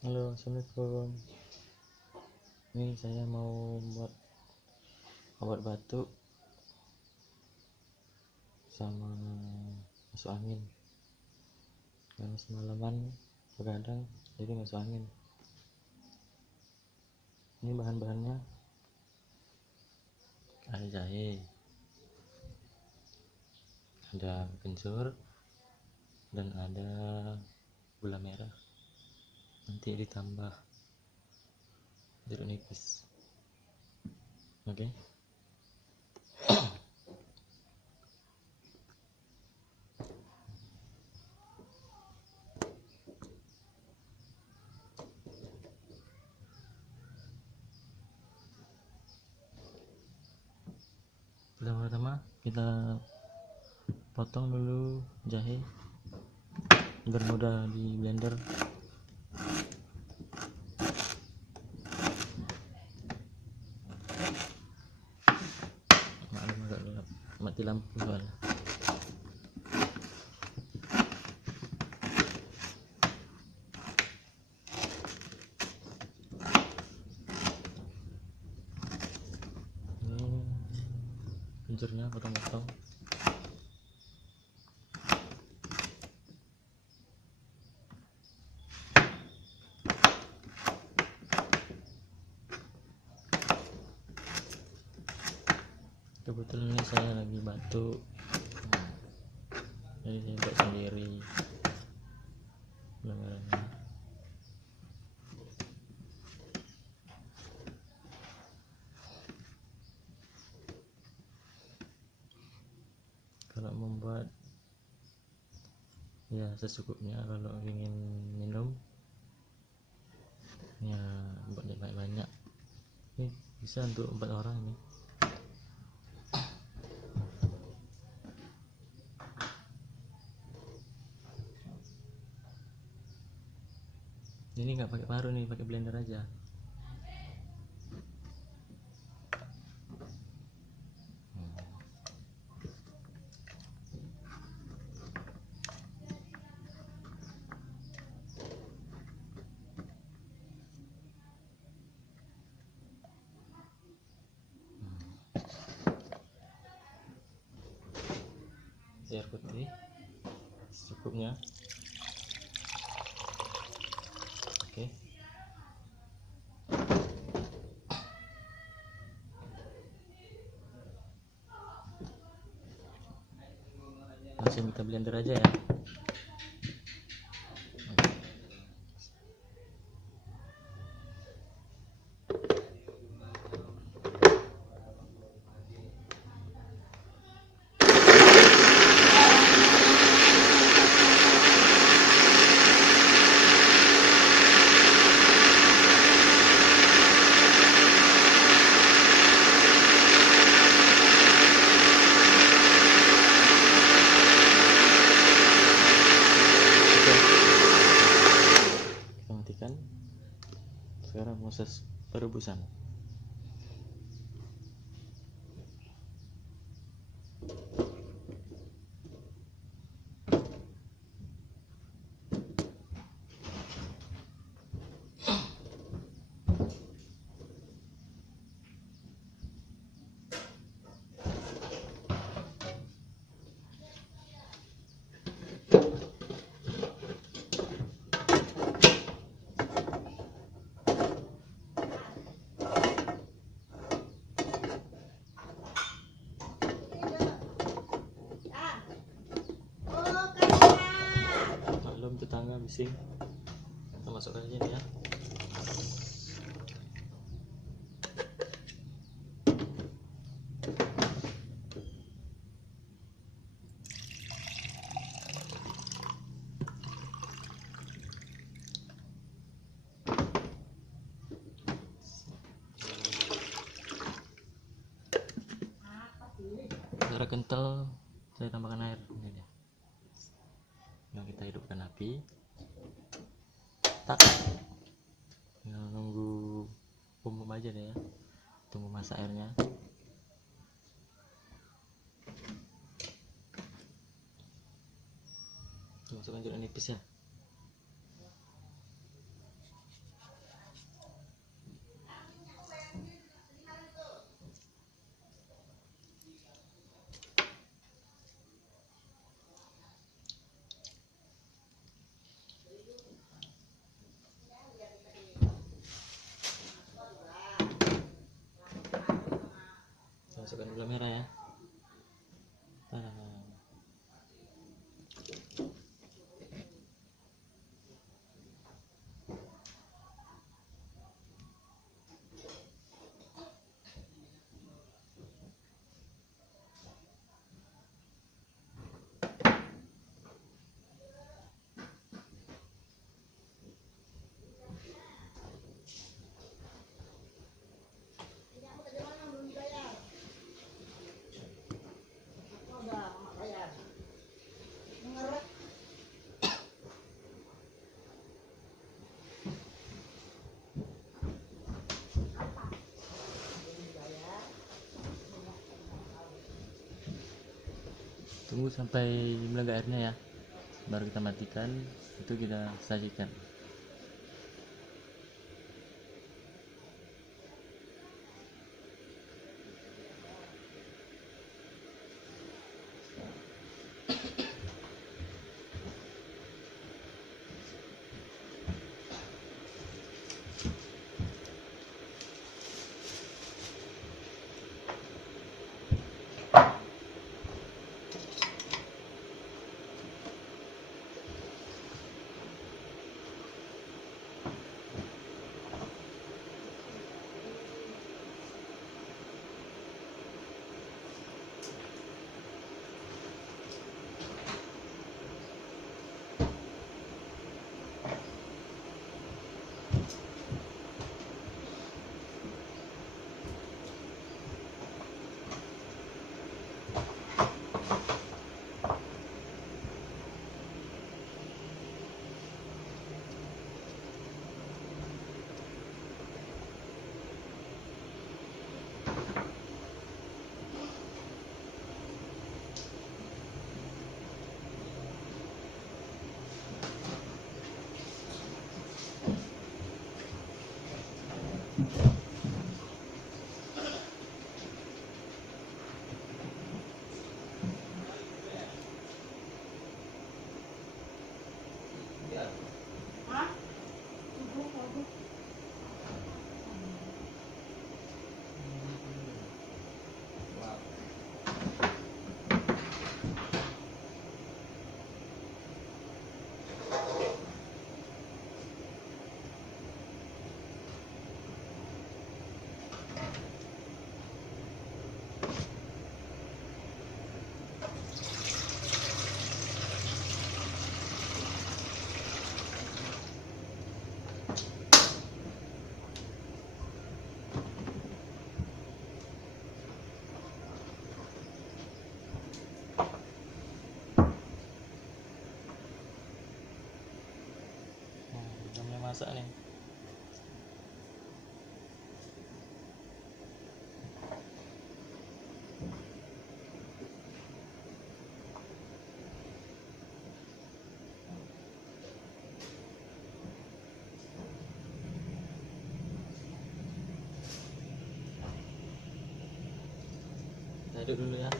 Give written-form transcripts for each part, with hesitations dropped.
Halo, assalamualaikum. Ini saya mau buat obat batuk sama masuk angin. Karena semalaman begadang, jadi masuk angin. Ini bahan-bahannya: ada jahe, ada kencur, dan ada gula merah. Nanti ditambah jeruk nipis. Oke. Pertama-tama kita potong dulu jahe biar mudah di blender. Maklum agak gelap, mati lampu soalnya. Ini kencurnya potong-potong. Kebetulan ini saya lagi batuk, jadi saya buat sendiri gula merahnya. Kalau membuat ya secukupnya, kalau ingin minum ya buat banyak-banyak. Ini bisa untuk 4 orang nih. Ini nggak pakai paru nih, pakai blender aja. Air putih secukupnya. Oke. Langsung kita blender aja ya. Kita matikan. Sekarang proses perebusan. Maklum tetangga bising. Kita masukkan aja nih ya. Agar kental, saya tambahkan air. Ini dia. Yang kita hidupkan api. Tak. Tinggal nunggu umum aja deh ya. Tunggu masak airnya. Masukkan jeruk nipis ya. Tunggu sampai meledak airnya ya, baru kita matikan, itu kita sajikan. Jamnya masak nih. Kita aduk dulu ya.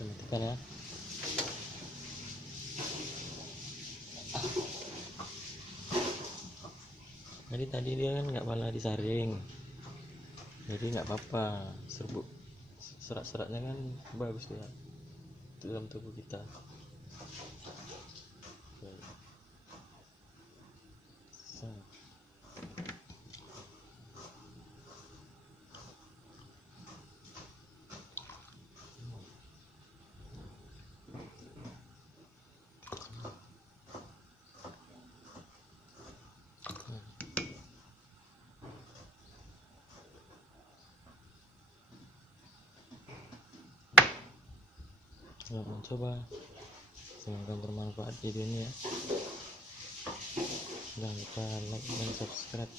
Kita matikan ya. Jadi tadi dia kan nggak pernah disaring, jadi nggak apa-apa, serbuk serat-seratnya kan bagus dia dalam tubuh kita. Selamat mencoba, semoga bermanfaat video ini ya. Jangan lupa like dan subscribe.